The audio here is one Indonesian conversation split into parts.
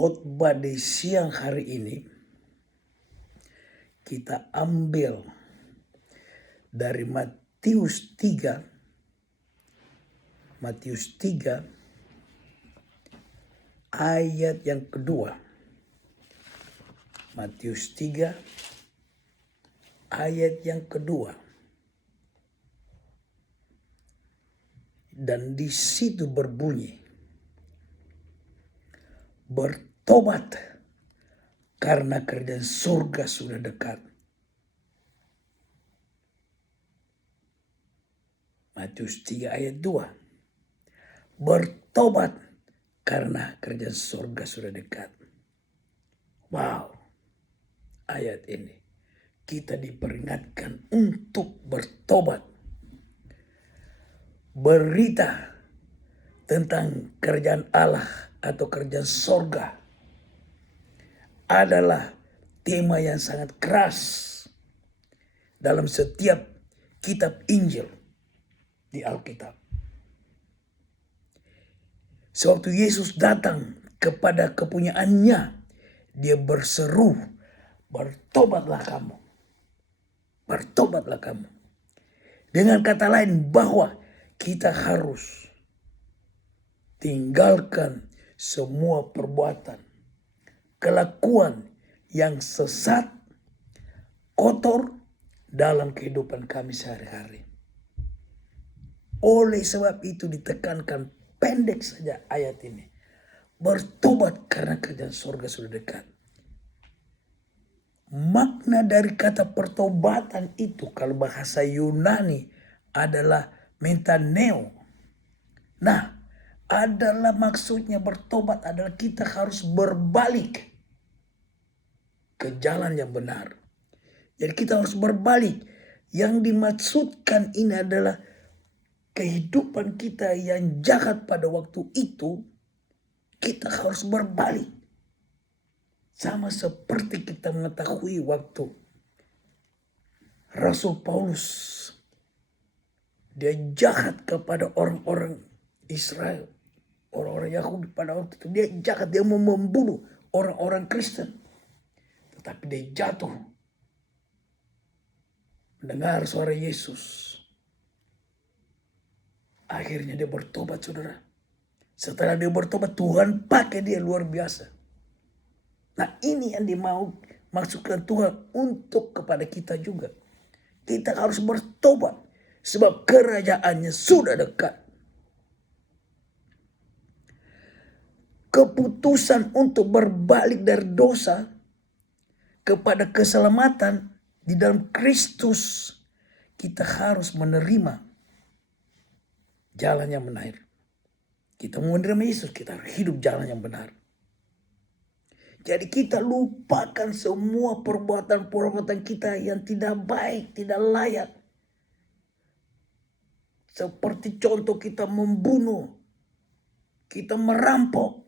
khotbah di siang hari ini kita ambil dari Matius 3 ayat yang kedua. Matius 3 ayat yang kedua. Dan di situ berbunyi, bertobat karena kerajaan surga sudah dekat. Matius 3 ayat 2. Bertobat karena kerajaan surga sudah dekat. Wow. Ayat ini kita diperingatkan untuk bertobat. Berita tentang kerajaan Allah atau kerajaan surga adalah tema yang sangat keras dalam setiap kitab Injil di Alkitab. Sewaktu Yesus datang kepada kepunyaannya, dia berseru, bertobatlah kamu. Bertobatlah kamu. Dengan kata lain bahwa kita harus tinggalkan semua perbuatan, kelakuan yang sesat, kotor dalam kehidupan kami sehari-hari. Oleh sebab itu ditekankan pendek saja ayat ini. Bertobat karena kerajaan surga sudah dekat. Makna dari kata pertobatan itu kalau bahasa Yunani adalah metaneo. Nah, adalah maksudnya bertobat adalah kita harus berbalik ke jalan yang benar. Jadi kita harus berbalik. Yang dimaksudkan ini adalah kehidupan kita yang jahat pada waktu itu, kita harus berbalik. Sama seperti kita mengetahui waktu Rasul Paulus, dia jahat kepada orang-orang Israel, orang-orang Yahudi pada waktu itu. Dia jahat, dia mau membunuh orang-orang Kristen. Tetapi dia jatuh mendengar suara Yesus. Akhirnya dia bertobat, saudara. Setelah dia bertobat, Tuhan pakai dia luar biasa. Nah, ini yang dimaksudkan Tuhan untuk kepada kita juga. Kita harus bertobat sebab kerajaannya sudah dekat. Keputusan untuk berbalik dari dosa kepada keselamatan di dalam Kristus, kita harus menerima jalan yang benar. Kita mau menerima Yesus, kita harus hidup jalan yang benar. Jadi kita lupakan semua perbuatan-perbuatan kita yang tidak baik, tidak layak. Seperti contoh kita membunuh, kita merampok,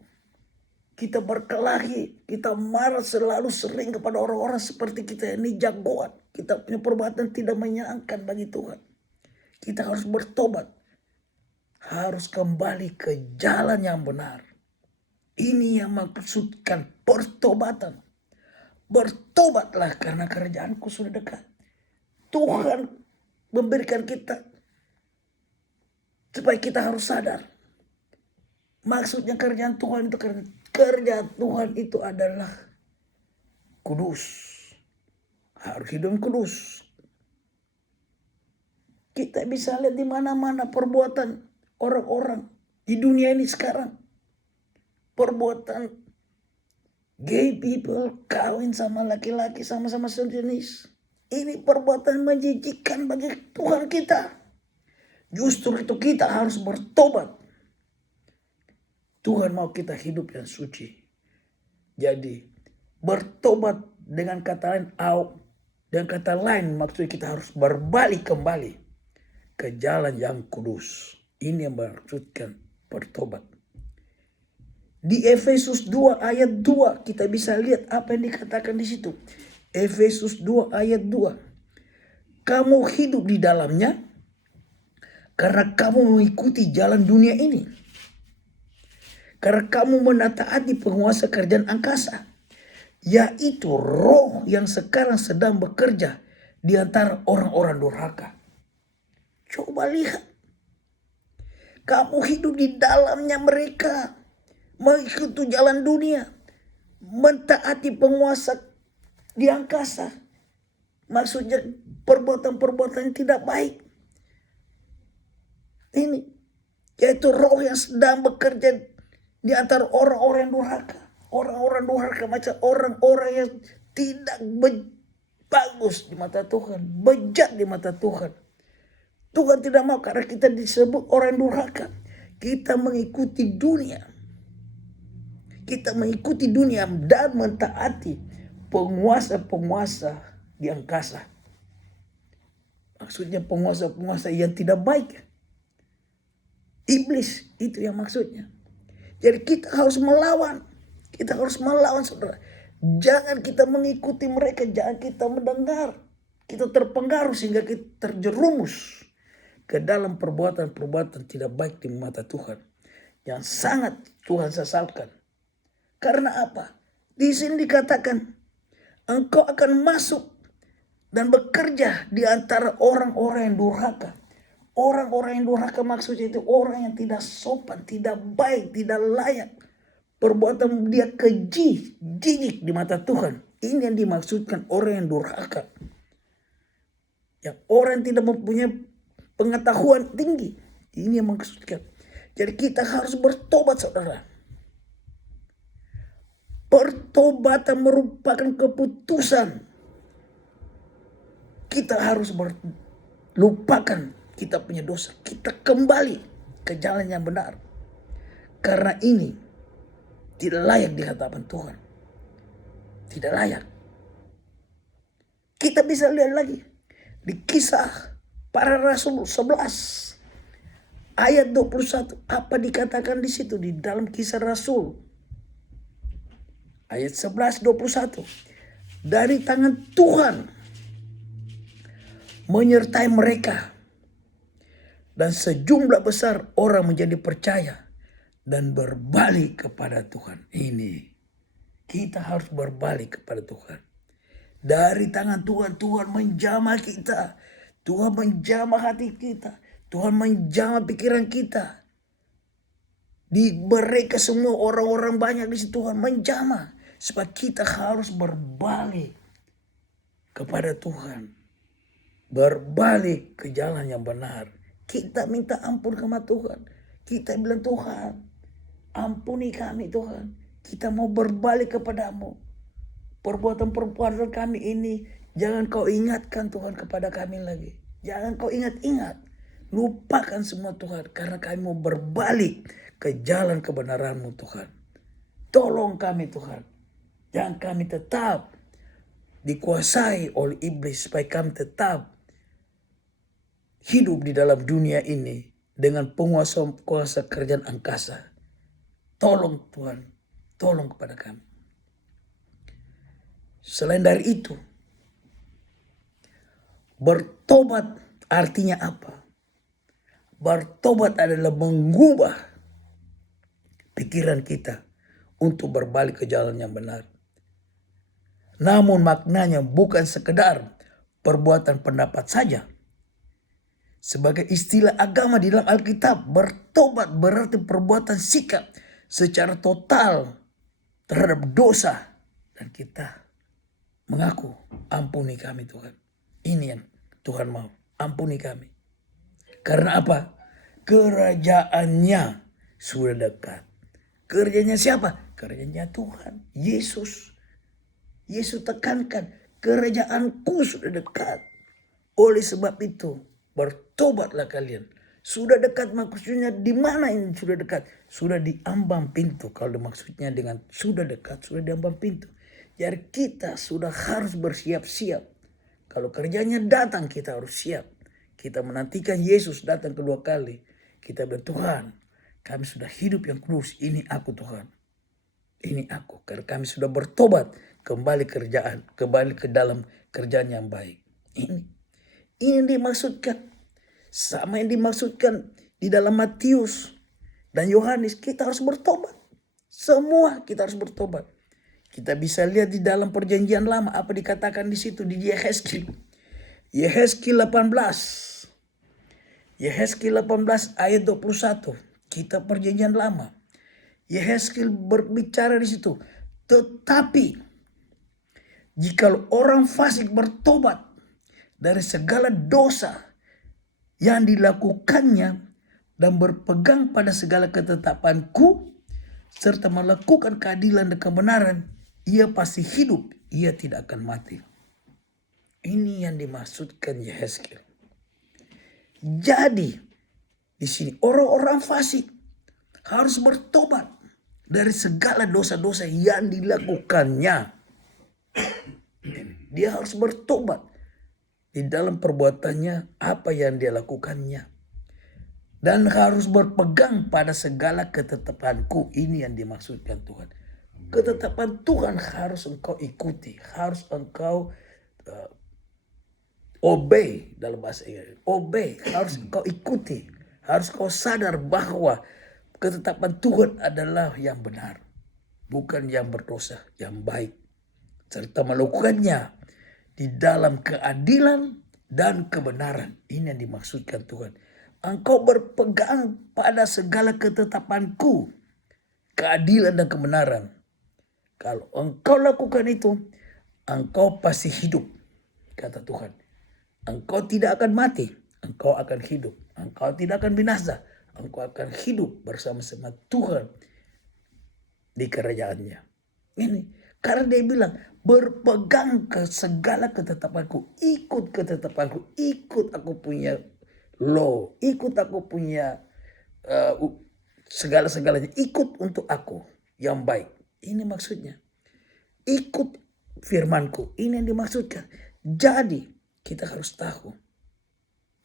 kita berkelahi, kita marah selalu sering kepada orang-orang seperti kita ini jagoan. Kita punya perbuatan tidak menyenangkan bagi Tuhan. Kita harus bertobat. Harus kembali ke jalan yang benar. Ini yang maksudkan pertobatan. Bertobatlah karena kerajaanku sudah dekat. Tuhan memberikan kita supaya kita harus sadar. Maksudnya kerjaan Tuhan itu, kerjaan Tuhan itu adalah kudus. Harus hidup kudus. Kita bisa lihat di mana-mana perbuatan orang-orang di dunia ini sekarang. Perbuatan gay people kawin sama laki-laki sama-sama sejenis. Ini perbuatan menjijikkan bagi Tuhan kita. Justru itu kita harus bertobat. Tuhan mau kita hidup yang suci. Jadi bertobat dengan kata lain maksudnya kita harus berbalik kembali ke jalan yang kudus. Ini yang maksudkan bertobat. Di Efesus 2 ayat 2 kita bisa lihat apa yang dikatakan di situ. Efesus 2 ayat 2. Kamu hidup di dalamnya karena kamu mengikuti jalan dunia ini. Karena kamu menataati penguasa kerajaan angkasa, yaitu roh yang sekarang sedang bekerja di antara orang-orang durhaka. Coba lihat, kamu hidup di dalamnya mereka, mengikuti jalan dunia, mentaati penguasa di angkasa. Maksudnya perbuatan-perbuatan yang tidak baik. Ini yaitu roh yang sedang bekerja di antara orang-orang yang durhaka. Orang-orang durhaka macam orang-orang yang tidak bagus di mata Tuhan, bejat di mata Tuhan. Tuhan tidak mau karena kita disebut orang durhaka. Kita mengikuti dunia. Kita mengikuti dunia dan mentaati penguasa-penguasa di angkasa. Maksudnya penguasa-penguasa yang tidak baik. Iblis, itu yang maksudnya. Jadi kita harus melawan. Kita harus melawan, saudara. Jangan kita mengikuti mereka. Jangan kita mendengar. Kita terpengaruh sehingga kita terjerumus ke dalam perbuatan-perbuatan tidak baik di mata Tuhan. Yang sangat Tuhan sesalkan. Karena apa? Di sini dikatakan, engkau akan masuk dan bekerja di antara orang-orang yang durhaka. Orang-orang yang durhaka maksudnya itu orang yang tidak sopan, tidak baik, tidak layak. Perbuatan dia keji, jijik di mata Tuhan. Ini yang dimaksudkan orang yang durhaka. Yang orang yang tidak mempunyai pengetahuan tinggi. Ini yang maksudkan. Jadi kita harus bertobat, saudara. Pertobatan merupakan keputusan. Kita harus lupakan kita punya dosa. Kita kembali ke jalan yang benar. Karena ini tidak layak di hadapan Tuhan. Tidak layak. Kita bisa lihat lagi di Kisah Para Rasul 11 ayat 21. Apa dikatakan di situ di dalam Kisah Rasul? Ayat 11:21. Dari tangan Tuhan menyertai mereka. Dan sejumlah besar orang menjadi percaya dan berbalik kepada Tuhan. Ini kita harus berbalik kepada Tuhan. Dari tangan Tuhan, Tuhan menjamah kita. Tuhan menjamah hati kita. Tuhan menjamah pikiran kita. Di mereka semua orang-orang banyak di situ Tuhan menjamah. Sebab kita harus berbalik kepada Tuhan. Berbalik ke jalan yang benar. Kita minta ampun kepada Tuhan. Kita bilang, Tuhan, ampuni kami Tuhan. Kita mau berbalik kepadamu. Perbuatan-perbuatan kami ini jangan kau ingatkan Tuhan kepada kami lagi. Jangan kau ingat-ingat. Lupakan semua Tuhan. Karena kami mau berbalik ke jalan kebenaran-Mu Tuhan. Tolong kami Tuhan. Jangan kami tetap dikuasai oleh iblis. Supaya kami tetap hidup di dalam dunia ini dengan penguasa-penguasa kerajaan angkasa. Tolong Tuhan, tolong kepada kami. Selain dari itu, bertobat artinya apa? Bertobat adalah mengubah pikiran kita untuk berbalik ke jalan yang benar. Namun maknanya bukan sekedar perbuatan pendapat saja. Sebagai istilah agama di dalam Alkitab, bertobat berarti perbuatan sikap secara total terhadap dosa. Dan kita mengaku, ampuni kami Tuhan. Ini yang Tuhan mau, ampuni kami. Karena apa? Kerajaannya sudah dekat. Kerajaannya siapa? Kerajaannya Tuhan, Yesus. Yesus tekankan, kerajaanku sudah dekat. Oleh sebab itu, bertobatlah kalian. Sudah dekat maksudnya di mana ini sudah dekat? Sudah di ambang pintu. Kalau maksudnya dengan sudah dekat, sudah di ambang pintu. Jadi kita sudah harus bersiap-siap. Kalau kerjanya datang kita harus siap. Kita menantikan Yesus datang kedua kali. Kita bilang, Tuhan, kami sudah hidup yang kudus. Ini aku Tuhan. Ini aku. Karena kami sudah bertobat. Kembali kerjaan. Kembali ke dalam kerjaan yang baik. Ini yang dimaksudkan. Sama yang dimaksudkan di dalam Matius dan Yohanes. Kita harus bertobat. Semua kita harus bertobat. Kita bisa lihat di dalam perjanjian lama apa dikatakan di situ di Yehezkiel. Yehezkiel 18. Yehezkiel 18 ayat 21. Kita perjanjian lama. Yehezkiel berbicara di situ. Tetapi jika orang fasik bertobat dari segala dosa yang dilakukannya dan berpegang pada segala ketetapanku serta melakukan keadilan dan kebenaran, ia pasti hidup, ia tidak akan mati. Ini yang dimaksudkan Yehezkiel. Jadi di sini orang-orang fasik harus bertobat dari segala dosa-dosa yang dilakukannya. Dia harus bertobat di dalam perbuatannya apa yang dia lakukannya. Dan harus berpegang pada segala ketetapanku. Ini yang dimaksudkan Tuhan. Ketetapan Tuhan harus engkau ikuti. Harus engkau obey dalam bahasa Inggris. Obey. Harus engkau ikuti. Harus kau sadar bahwa ketetapan Tuhan adalah yang benar. Bukan yang berdosa, yang baik. Serta melakukannya di dalam keadilan dan kebenaran. Ini yang dimaksudkan Tuhan. Engkau berpegang pada segala ketetapanku, keadilan dan kebenaran. Kalau engkau lakukan itu, engkau pasti hidup, kata Tuhan. Engkau tidak akan mati, engkau akan hidup. Engkau tidak akan binasa, engkau akan hidup bersama-sama Tuhan di kerajaannya. Ini karena dia bilang berpegang ke segala ketetapanku, ikut ketetapanku, ikut aku punya law, ikut aku punya segala-segalanya, ikut untuk aku yang baik. Ini maksudnya. Ikut firmanku, ini yang dimaksudkan. Jadi kita harus tahu,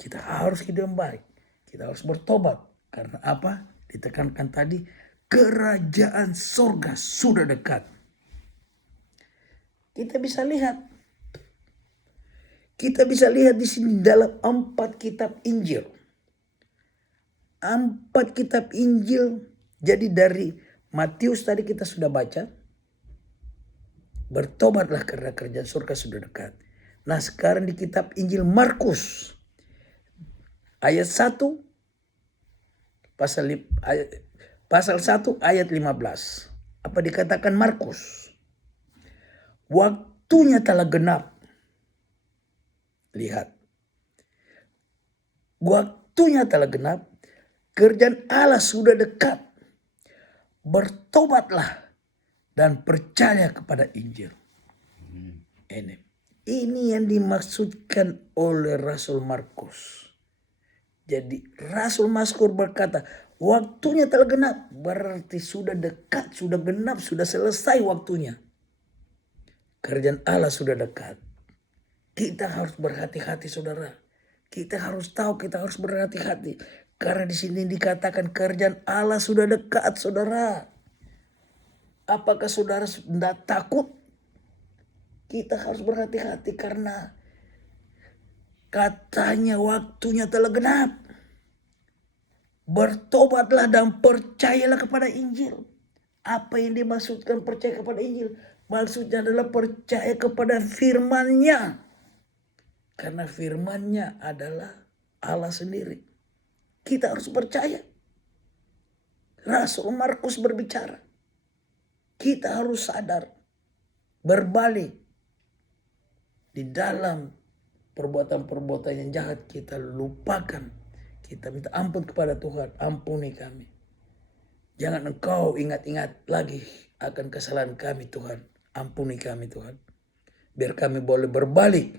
kita harus hidup yang baik, kita harus bertobat. Karena apa? Ditekankan tadi, kerajaan surga sudah dekat. Kita bisa lihat di sini dalam 4 kitab Injil. 4 kitab Injil. Jadi dari Matius tadi kita sudah baca. Bertobatlah karena kerajaan surga sudah dekat. Nah sekarang di kitab Injil Markus. Ayat 1. Pasal 1 ayat 15. Apa dikatakan Markus? Waktunya telah genap. Lihat. Waktunya telah genap. Kerjaan Allah sudah dekat. Bertobatlah dan percaya kepada Injil. Ini yang dimaksudkan oleh Rasul Markus. Jadi Rasul Mazkur berkata, waktunya telah genap. Berarti sudah dekat, sudah genap, sudah selesai waktunya. Kerjaan Allah sudah dekat. Kita harus berhati-hati saudara. Kita harus tahu, kita harus berhati-hati. Karena di sini dikatakan kerjaan Allah sudah dekat saudara. Apakah saudara tidak takut? Kita harus berhati-hati karena katanya waktunya telah genap. Bertobatlah dan percayalah kepada Injil. Apa yang dimaksudkan percaya kepada Injil? Maksudnya adalah percaya kepada firman-Nya. Karena firman-Nya adalah Allah sendiri. Kita harus percaya. Rasul Markus berbicara. Kita harus sadar. Berbalik. Di dalam perbuatan-perbuatan yang jahat kita lupakan. Kita minta ampun kepada Tuhan. Ampuni kami. Jangan engkau ingat-ingat lagi akan kesalahan kami Tuhan. Ampuni kami Tuhan. Biar kami boleh berbalik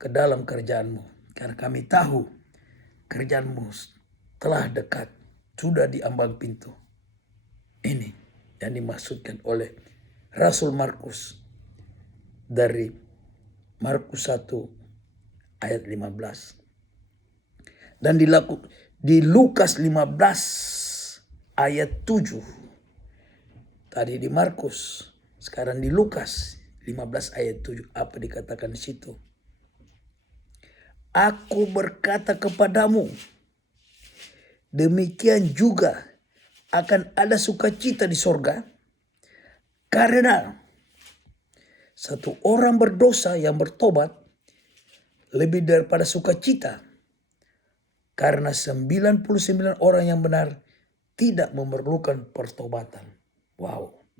ke dalam kerjaan-Mu. Karena kami tahu kerjaan-Mu telah dekat. Sudah di ambang pintu. Ini yang dimaksudkan oleh Rasul Markus. Dari Markus 1 ayat 15. Dan di Lukas 15 ayat 7. Tadi di Markus. Sekarang di Lukas 15 ayat 7. Apa dikatakan di situ? Aku berkata kepadamu, demikian juga akan ada sukacita di sorga karena satu orang berdosa yang bertobat lebih daripada sukacita karena 99 orang yang benar tidak memerlukan pertobatan. Wow,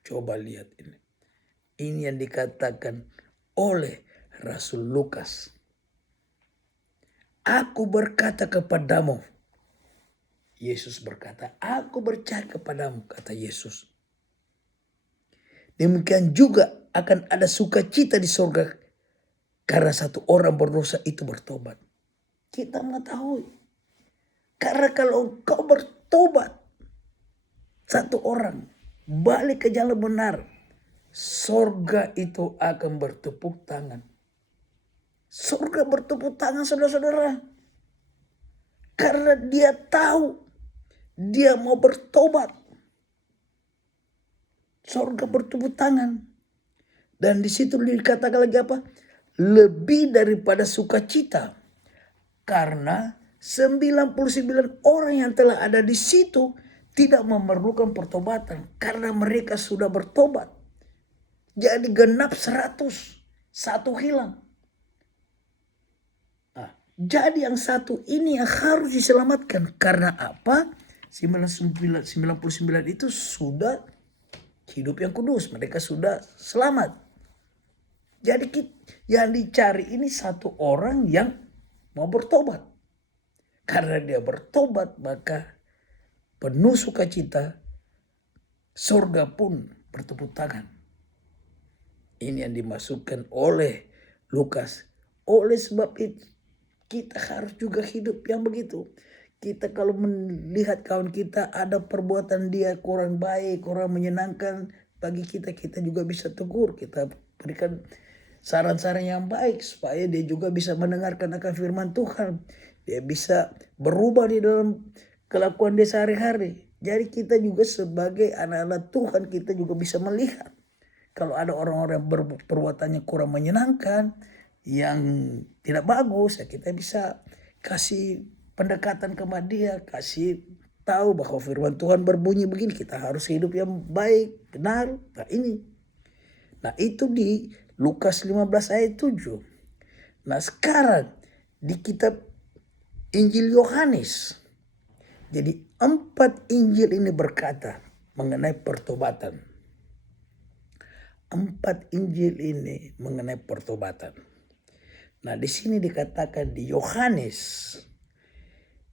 coba lihat ini. Ini yang dikatakan oleh Rasul Lukas. Aku berkata kepadamu, Yesus berkata, aku percaya kepadamu, kata Yesus. Demikian juga akan ada sukacita di surga karena satu orang berdosa itu bertobat. Kita mengetahui. Karena kalau kau bertobat, satu orang balik ke jalan benar, surga itu akan bertepuk tangan. Surga bertepuk tangan, saudara-saudara. Karena dia tahu dia mau bertobat. Surga bertepuk tangan. Dan di situ dikatakan lagi apa? Lebih daripada sukacita. Karena 99 orang yang telah ada di situ tidak memerlukan pertobatan. Karena mereka sudah bertobat. Jadi genap 100. Satu hilang. Nah, jadi yang satu ini yang harus diselamatkan. Karena apa? 99 itu sudah hidup yang kudus. Mereka sudah selamat. Jadi yang dicari ini satu orang yang mau bertobat. Karena dia bertobat maka penuh sukacita. Surga pun bertepuk tangan. Ini yang dimasukkan oleh Lukas. Oleh sebab itu kita harus juga hidup yang begitu. Kita kalau melihat kawan kita ada perbuatan dia kurang baik, kurang menyenangkan bagi kita, kita juga bisa tegur. Kita berikan saran-saran yang baik supaya dia juga bisa mendengarkan akan firman Tuhan. Dia bisa berubah di dalam kelakuan dia sehari-hari. Jadi kita juga sebagai anak-anak Tuhan kita juga bisa melihat. Kalau ada orang-orang yang perbuatannya kurang menyenangkan, yang tidak bagus, ya kita bisa kasih pendekatan kepada dia, kasih tahu bahwa firman Tuhan berbunyi begini, kita harus hidup yang baik, benar. Nah ini. Nah itu di Lukas 15 ayat 7. Nah sekarang di kitab Injil Yohanes. Jadi 4 Injil ini berkata mengenai pertobatan. 4 Injil ini mengenai pertobatan. Nah di sini dikatakan di Yohanes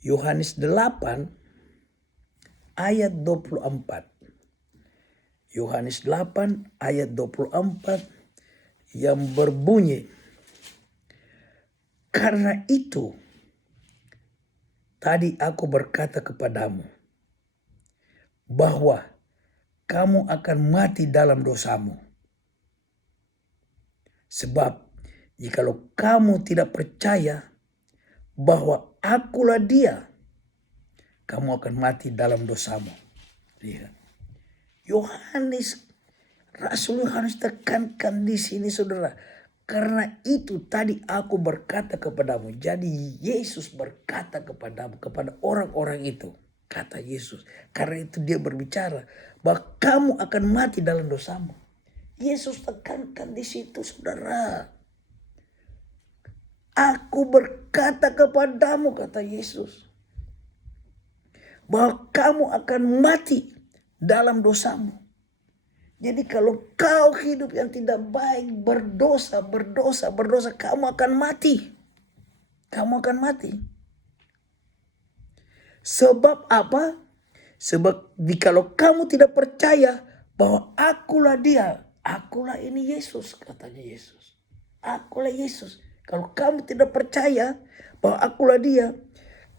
8 ayat 24. Yohanes 8 ayat 24 yang berbunyi, karena itu tadi aku berkata kepadamu bahwa kamu akan mati dalam dosamu. Sebab jikalau kamu tidak percaya bahwa akulah dia, kamu akan mati dalam dosamu. Lihat. Rasul Yohanes tekankan di sini saudara. Karena itu tadi aku berkata kepadamu. Jadi Yesus berkata kepadamu, kepada orang-orang itu. Kata Yesus. Karena itu dia berbicara bahwa kamu akan mati dalam dosamu. Yesus tekankan di situ saudara. Aku berkata kepadamu, kata Yesus, bahwa kamu akan mati dalam dosamu. Jadi kalau kau hidup yang tidak baik, berdosa, kamu akan mati. Kamu akan mati. Sebab apa? Sebab jikalau kamu tidak percaya bahwa akulah dia, akulah ini Yesus, katanya Yesus. Akulah Yesus. Kalau kamu tidak percaya bahwa akulah dia,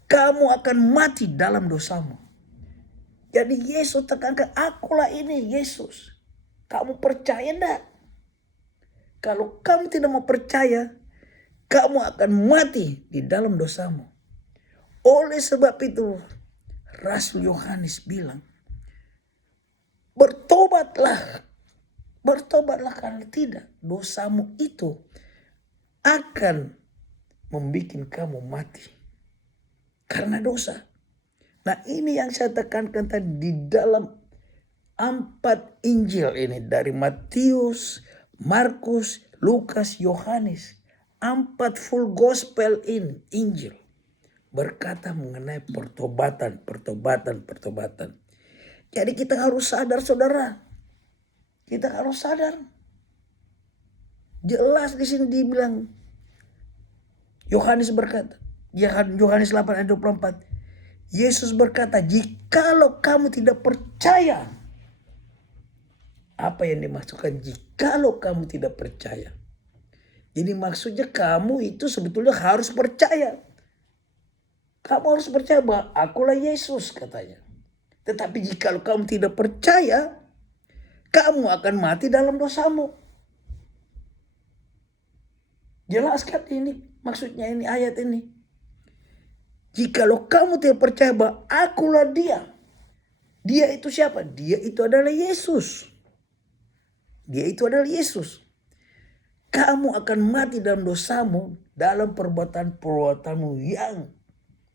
kamu akan mati dalam dosamu. Jadi Yesus tekankan, akulah ini Yesus. Kamu percaya enggak? Kalau kamu tidak mau percaya, kamu akan mati di dalam dosamu. Oleh sebab itu, Rasul Yohanes bilang, bertobatlah. Bertobatlah karena tidak. Dosamu itu akan membuat kamu mati. Karena dosa. Nah ini yang saya tekankan tadi di dalam 4 Injil ini, dari Matius, Markus, Lukas, Yohanes. 4 full gospel in Injil berkata mengenai pertobatan. Jadi kita harus sadar saudara. Kita harus sadar. Jelas di sini dibilang, Yohanes berkata, Yohanes 8 ayat 24. Yesus berkata, jikalau kamu tidak percaya. Apa yang dimaksudkan jikalau kamu tidak percaya? Jadi maksudnya kamu itu sebetulnya harus percaya. Kamu harus percaya bahwa akulah Yesus katanya. Tetapi jikalau kamu tidak percaya, kamu akan mati dalam dosamu. Jelaskan ini maksudnya, ini ayat ini. Jikalau kamu tidak percaya bahwa akulah dia. Dia itu siapa? Dia itu adalah Yesus. Dia itu adalah Yesus. Kamu akan mati dalam dosamu, dalam perbuatan-perbuatanmu yang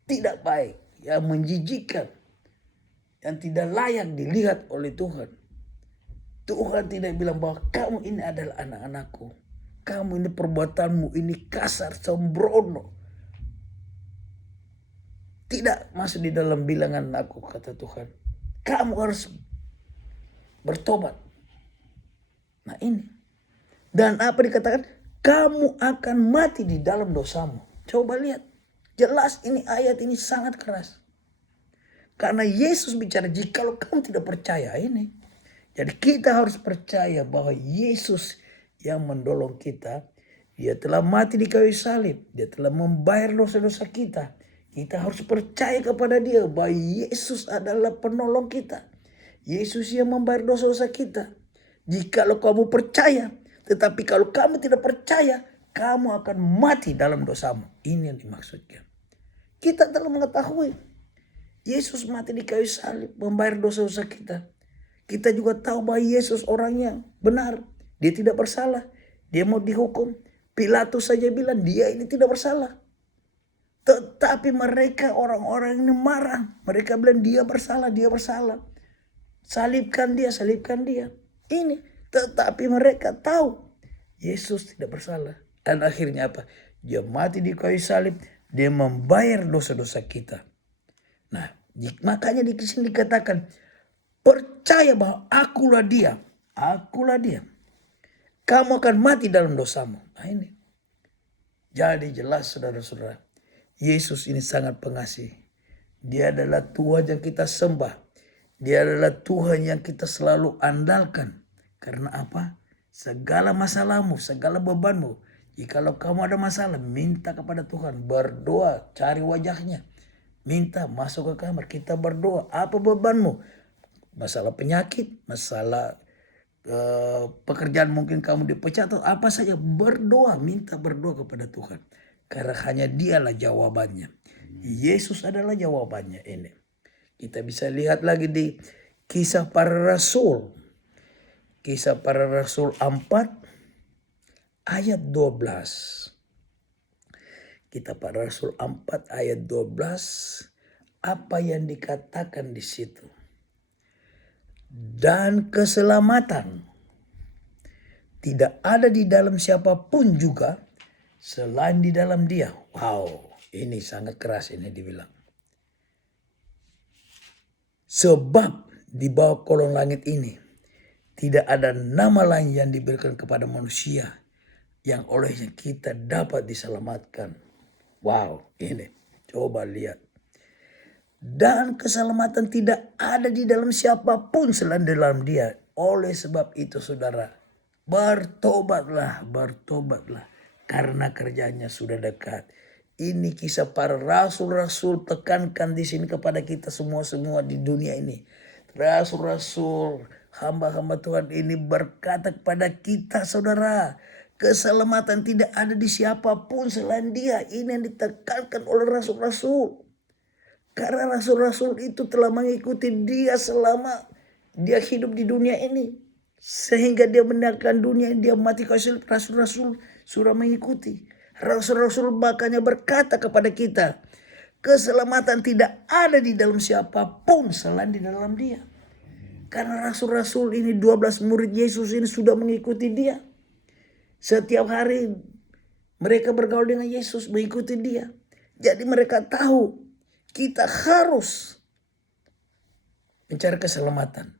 tidak baik, yang menjijikkan, yang tidak layak dilihat oleh Tuhan. Tuhan tidak bilang bahwa kamu ini adalah anak-anakku. Kamu ini perbuatanmu ini kasar, sembrono. Tidak masuk di dalam bilangan aku, kata Tuhan. Kamu harus bertobat. Nah ini. Dan apa dikatakan? Kamu akan mati di dalam dosamu. Coba lihat. Jelas ini ayat ini sangat keras. Karena Yesus bicara jikalau kamu tidak percaya ini. Jadi kita harus percaya bahwa Yesus yang menolong kita. Dia telah mati di kayu salib. Dia telah membayar dosa-dosa kita. Kita harus percaya kepada dia bahwa Yesus adalah penolong kita. Yesus yang membayar dosa-dosa kita. Jikalau kamu percaya. Tetapi kalau kamu tidak percaya, kamu akan mati dalam dosamu. Ini yang dimaksudkan. Kita telah mengetahui Yesus mati di kayu salib, membayar dosa-dosa kita. Kita juga tahu bahwa Yesus orangnya benar. Dia tidak bersalah. Dia mau dihukum. Pilatus saja bilang dia ini tidak bersalah. Tetapi mereka orang-orang ini marah. Mereka bilang dia bersalah, dia bersalah. Salibkan dia, salibkan dia. Ini. Tetapi mereka tahu Yesus tidak bersalah. Dan akhirnya apa? Dia mati di kayu salib. Dia membayar dosa-dosa kita. Nah, makanya di sini dikatakan, percaya bahwa akulah dia. Akulah dia. Kamu akan mati dalam dosamu. Nah ini. Jadi jelas saudara-saudara. Yesus ini sangat pengasih. Dia adalah Tuhan yang kita sembah. Dia adalah Tuhan yang kita selalu andalkan. Karena apa? Segala masalahmu, segala bebanmu. Jikalau kamu ada masalah, minta kepada Tuhan. Berdoa, cari wajahnya. Minta, masuk ke kamar, kita berdoa. Apa bebanmu? Masalah penyakit, masalah pekerjaan mungkin kamu dipecat atau apa saja. Berdoa, minta berdoa kepada Tuhan. Karena hanya dialah jawabannya. Yesus adalah jawabannya ini. Kita bisa lihat lagi di Kisah Para Rasul. Kisah Para Rasul 4 ayat 12. Kisah Para Rasul 4 ayat 12. Apa yang dikatakan di situ? Dan keselamatan tidak ada di dalam siapapun juga selain di dalam dia. Wow, ini sangat keras ini dibilang. Sebab di bawah kolong langit ini tidak ada nama lain yang diberikan kepada manusia yang olehnya kita dapat diselamatkan. Wow, ini coba lihat. Dan keselamatan tidak ada di dalam siapapun selain di dalam dia. Oleh sebab itu saudara, bertobatlah, bertobatlah. Karena kerjanya sudah dekat. Ini kisah para rasul-rasul, tekankan di sini kepada kita semua di dunia ini. Rasul-rasul, hamba-hamba Tuhan ini berkata kepada kita saudara, keselamatan tidak ada di siapapun selain dia. Ini yang ditekankan oleh rasul-rasul. Karena rasul-rasul itu telah mengikuti dia selama dia hidup di dunia ini. Sehingga dia meninggalkan dunia ini, dia mati kasih rasul-rasul sudah mengikuti. Rasul-rasul makanya berkata kepada kita, Keselamatan tidak ada di dalam siapapun selain di dalam dia. Karena rasul-rasul ini 12 murid Yesus ini sudah mengikuti dia. Setiap hari mereka bergaul dengan Yesus, mengikuti dia. Jadi mereka tahu kita harus mencari keselamatan.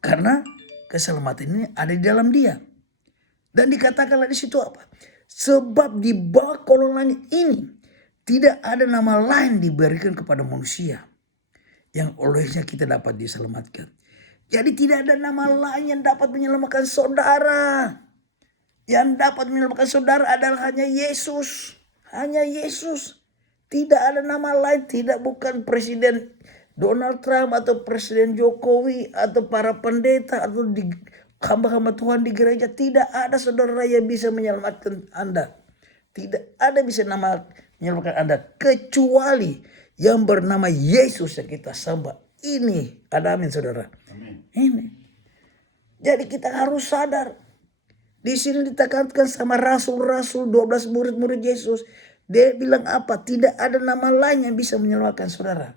Karena keselamatan ini ada di dalam dia. Dan dikatakanlah di situ apa? Sebab di bawah kolong langit ini tidak ada nama lain diberikan kepada manusia yang olehnya kita dapat diselamatkan. Jadi tidak ada nama lain yang dapat menyelamatkan saudara. Yang dapat menyelamatkan saudara adalah hanya Yesus. Hanya Yesus. Tidak ada nama lain. Tidak bukan Presiden Donald Trump atau Presiden Jokowi atau para pendeta atau hamba-hamba Tuhan di gereja. Tidak ada saudara yang bisa menyelamatkan Anda. Tidak ada bisa menyelamatkan Anda kecuali yang bernama Yesus yang kita sembah. Ini ada amin saudara. Amin. Ini. Jadi kita harus sadar. Di sini ditekankan sama rasul-rasul 12 murid-murid Yesus. Dia bilang apa? Tidak ada nama lain yang bisa menyelamatkan saudara.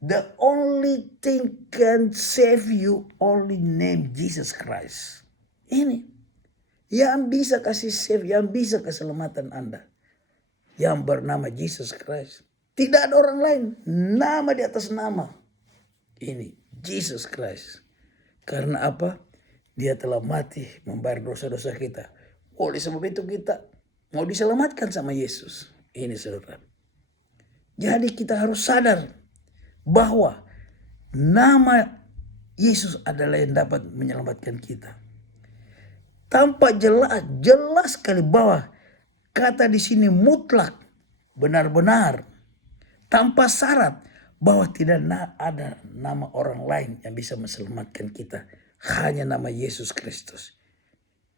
The only thing can save you only name Jesus Christ. Ini. Yang bisa kasih save, yang bisa keselamatan Anda. Yang bernama Jesus Christ. Tidak ada orang lain. Nama di atas nama. Ini Jesus Christ. Karena apa? Dia telah mati membayar dosa-dosa kita. Oleh sebab itu kita mau diselamatkan sama Yesus. Ini saudara. Jadi kita harus sadar bahwa nama Yesus adalah yang dapat menyelamatkan kita. Tampak jelas sekali bahwa kata di sini mutlak, benar-benar, tanpa syarat bahwa tidak ada nama orang lain yang bisa menyelamatkan kita. Hanya nama Yesus Kristus.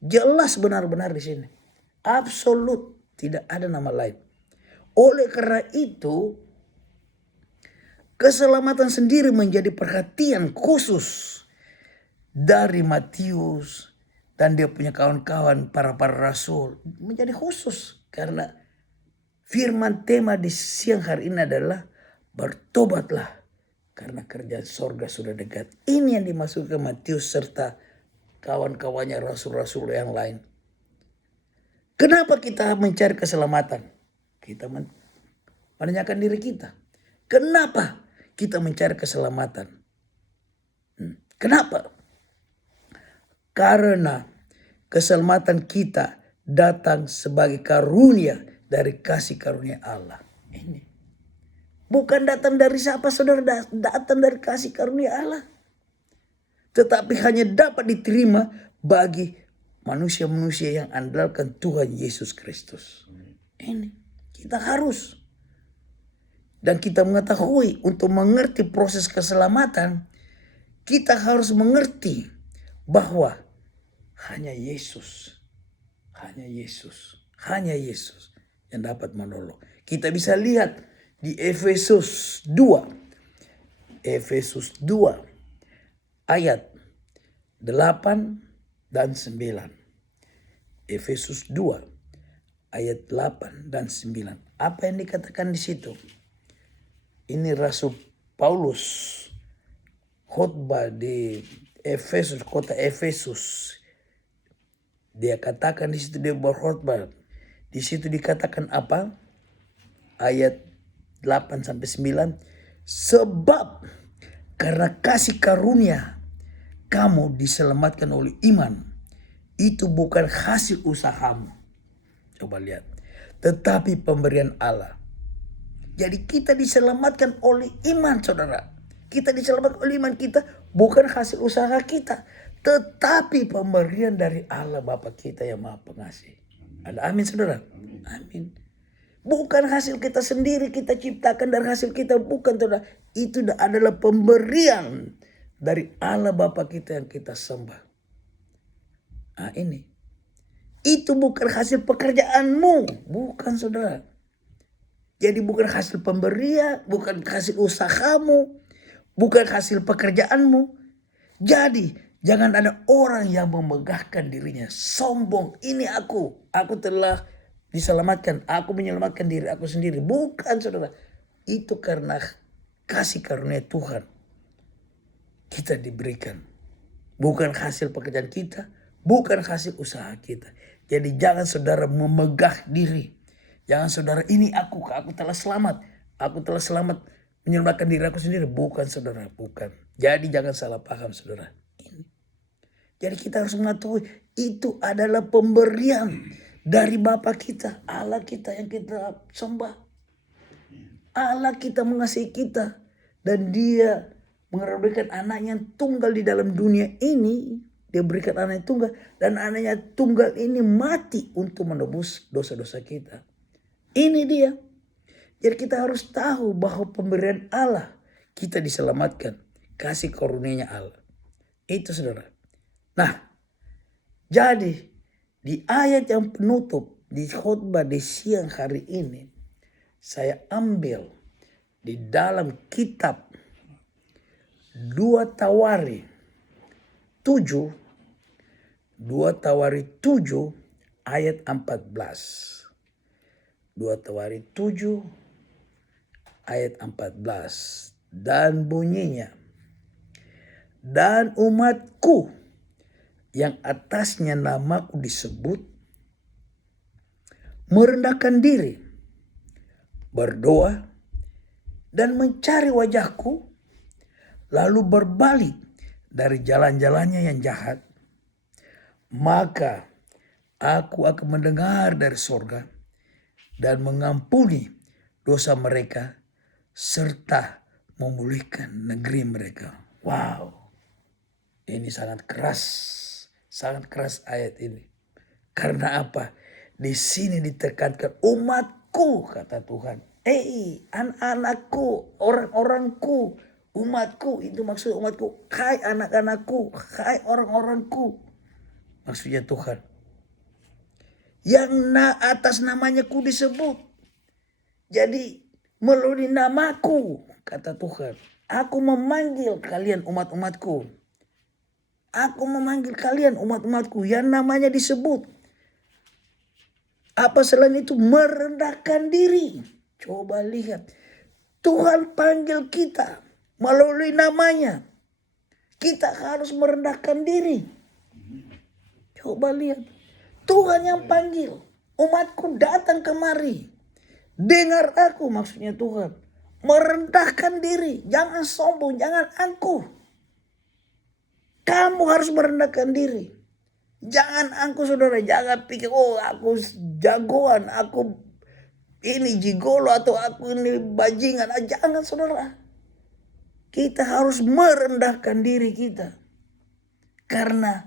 Jelas benar-benar di sini. Absolut tidak ada nama lain. Oleh karena itu, keselamatan sendiri menjadi perhatian khusus dari Matius dan dia punya kawan-kawan para rasul. Menjadi khusus karena firman tema di siang hari ini adalah bertobatlah karena kerjaan sorga sudah dekat. Ini yang dimaksudkan Matius serta kawan-kawannya rasul-rasul yang lain. Kenapa kita mencari keselamatan? Kita menanyakan diri kita. Kenapa kita mencari keselamatan? Kenapa? Karena keselamatan kita datang sebagai karunia dari kasih karunia Allah. Ini. Bukan datang dari siapa saudara, datang dari kasih karunia Allah. Tetapi hanya dapat diterima bagi manusia-manusia yang andalkan Tuhan Yesus Kristus. Ini kita harus. Dan kita mengetahui untuk mengerti proses keselamatan, kita harus mengerti bahwa hanya Yesus yang dapat menolong. Kita bisa lihat di Efesus 2 ayat 8 dan 9. Efesus 2 ayat 8 dan 9. Apa yang dikatakan di situ? Ini Rasul Paulus khotbah di Efesus, kota Efesus. Dia katakan di situ, dia berkhotbah. Di situ dikatakan apa? Ayat 8 sampai 9. Sebab karena kasih karunia kamu diselamatkan oleh iman. Itu bukan hasil usahamu. Coba lihat. Tetapi pemberian Allah. Jadi kita diselamatkan oleh iman saudara. Kita diselamatkan oleh iman kita. Bukan hasil usaha kita. Tetapi pemberian dari Allah Bapa kita yang Maha Pengasih. Ada amin saudara? Amin. Bukan hasil kita sendiri kita ciptakan dari hasil kita. Bukan saudara. Itu adalah pemberian dari Allah Bapa kita yang kita sembah. Nah ini. Itu bukan hasil pekerjaanmu. Bukan saudara. Jadi bukan hasil pemberian. Bukan hasil usahamu. Bukan hasil pekerjaanmu. Jadi jangan ada orang yang memegahkan dirinya. Sombong. Ini aku. Aku telah diselamatkan. Aku menyelamatkan diri aku sendiri. Bukan saudara. Itu karena kasih karunia Tuhan kita diberikan. Bukan hasil pekerjaan kita, bukan hasil usaha kita. Jadi jangan saudara memegah diri. Jangan saudara, ini aku telah selamat. Aku telah selamat menyelamatkan diri aku sendiri. Bukan saudara, bukan. Jadi jangan salah paham saudara. Jadi kita harus mengetahui itu adalah pemberian dari Bapa kita, Allah kita yang kita sembah. Allah kita mengasihi kita dan Dia memberikan anaknya yang tunggal di dalam dunia ini. Dia berikan anaknya tunggal dan anaknya tunggal ini mati untuk menebus dosa-dosa kita. Ini dia. Jadi kita harus tahu bahwa pemberian Allah kita diselamatkan. Kasih karunia Allah. Itu saudara. Nah, jadi di ayat yang penutup di khotbah di siang hari ini, saya ambil di dalam kitab 2 Tawari 7 ayat 14. 2 Tawari 7 ayat 14. Dan bunyinya, dan umatku yang atasnya namaku disebut merendahkan diri, berdoa dan mencari wajahku, lalu berbalik dari jalan-jalannya yang jahat, maka aku akan mendengar dari sorga dan mengampuni dosa mereka serta memulihkan negeri mereka. Wow, ini sangat keras ayat ini. Karena apa? Di sini ditekankan umatku, kata Tuhan. Anak-anakku, orang-orangku, umatku, itu maksud umatku. Hai anak-anakku, hai orang-orangku. Maksudnya Tuhan. Yang atas namanya ku disebut. Jadi melalui namaku, kata Tuhan. Aku memanggil kalian umat-umatku. Aku memanggil kalian umat-umatku yang namanya disebut. Apa selain itu? Merendahkan diri. Coba lihat. Tuhan panggil kita melalui namanya. Kita harus merendahkan diri. Coba lihat. Tuhan yang panggil. Umatku datang kemari. Dengar aku, maksudnya Tuhan. Merendahkan diri. Jangan sombong, jangan angkuh. Kamu harus merendahkan diri. Jangan angkuh saudara. Jangan pikir, oh aku jagoan, aku ini jigolo atau aku ini bajingan. Jangan saudara. Kita harus merendahkan diri kita. Karena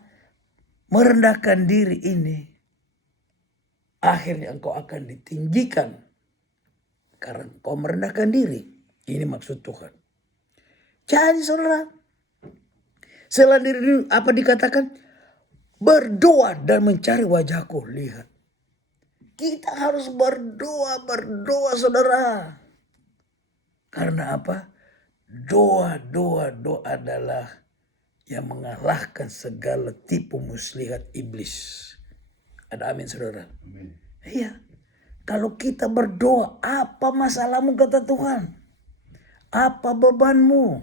merendahkan diri ini, akhirnya engkau akan ditinggikan. Karena engkau merendahkan diri. Ini maksud Tuhan. Jadi saudara, selain diri apa dikatakan? Berdoa dan mencari wajahku. Lihat. Kita harus berdoa saudara. Karena apa? Doa adalah yang mengalahkan segala tipu muslihat iblis. Ada amin saudara? Amin. Iya. Kalau kita berdoa, apa masalahmu kata Tuhan? Apa bebanmu?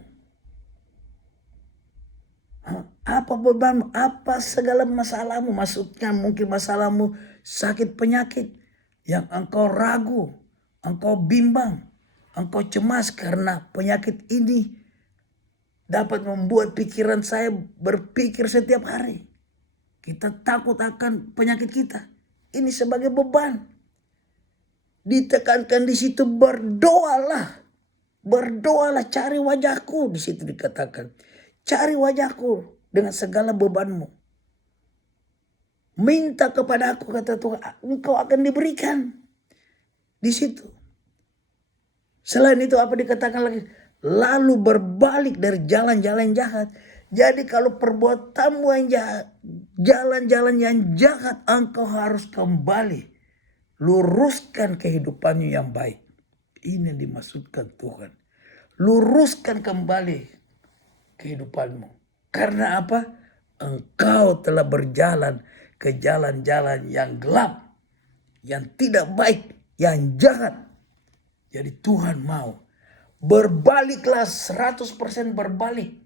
Apa bebanmu? Apa segala masalahmu? Maksudnya mungkin masalahmu sakit penyakit yang engkau ragu, engkau bimbang, engkau cemas karena penyakit ini dapat membuat pikiran saya berpikir setiap hari. Kita takut akan penyakit kita. Ini sebagai beban. Ditekankan di situ, berdoalah. Berdoalah, cari wajahku. Di situ dikatakan, cari wajahku dengan segala bebanmu. Minta kepada aku, kata Tuhan, engkau akan diberikan. Di situ. Selain itu apa dikatakan lagi? Lalu berbalik dari jalan-jalan jahat. Jadi kalau perbuatanmu yang jahat, jalan-jalan yang jahat, engkau harus kembali. Luruskan kehidupanmu yang baik. Ini yang dimaksudkan Tuhan. Luruskan kembali kehidupanmu. Karena apa? Engkau telah berjalan ke jalan-jalan yang gelap, yang tidak baik, yang jahat. Jadi Tuhan mau Berbaliklah 100% berbalik.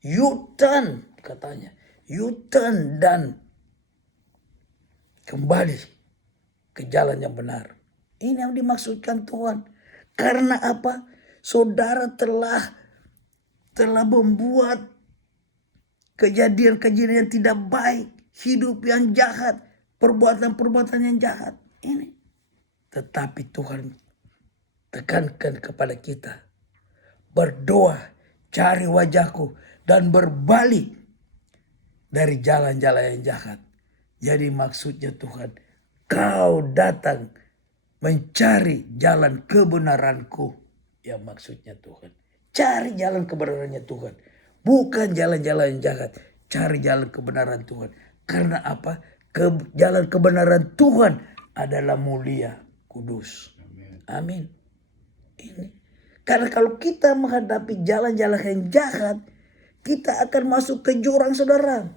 U-turn katanya. U-turn dan kembali ke jalan yang benar. Ini yang dimaksudkan Tuhan. Karena apa? Saudara telah membuat kejadian-kejadian yang tidak baik, hidup yang jahat, perbuatan-perbuatan yang jahat. Ini. Tetapi Tuhan tekankan kepada kita. Berdoa, cari wajahku, dan berbalik dari jalan-jalan yang jahat. Jadi maksudnya Tuhan, kau datang mencari jalan kebenaranku. Ya maksudnya Tuhan. Cari jalan kebenarannya Tuhan. Bukan jalan-jalan yang jahat. Cari jalan kebenaran Tuhan. Karena apa? Jalan kebenaran Tuhan adalah mulia, kudus. Amin. Ini. Karena kalau kita menghadapi jalan-jalan yang jahat, kita akan masuk ke jurang, saudara.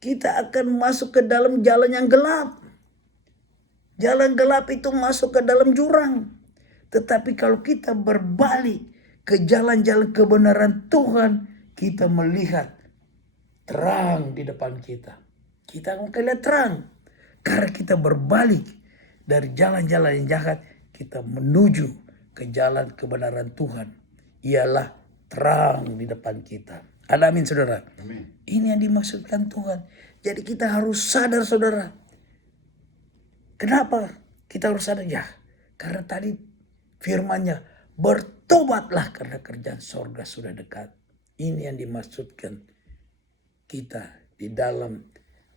Kita akan masuk ke dalam jalan yang gelap. Jalan gelap itu masuk ke dalam jurang. Tetapi kalau kita berbalik ke jalan-jalan kebenaran Tuhan, kita melihat terang di depan kita. Kita akan melihat terang. Karena kita berbalik dari jalan-jalan yang jahat, kita menuju ke jalan kebenaran Tuhan. Ialah terang di depan kita. Ada amin, saudara. Amin. Ini yang dimaksudkan Tuhan. Jadi kita harus sadar, saudara. Kenapa kita harus sadar? Ya, karena tadi firman-Nya, bertobatlah karena kerjaan sorga sudah dekat. Ini yang dimaksudkan kita di dalam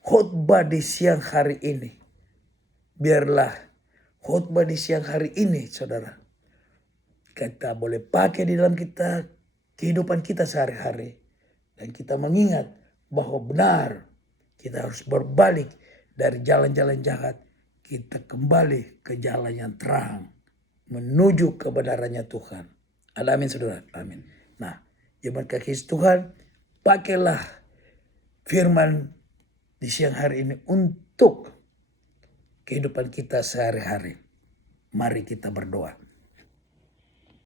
khotbah di siang hari ini. Biarlah khotbah di siang hari ini, saudara, kita boleh pakai di dalam kehidupan kita sehari-hari. Dan kita mengingat bahwa benar kita harus berbalik dari jalan-jalan jahat. Kita kembali ke jalan yang terang. Menuju kebenarannya Tuhan. Ada amin, saudara. Amin. Nah, jemaat kasih Tuhan, pakailah firman di siang hari ini untuk kehidupan kita sehari-hari. Mari kita berdoa.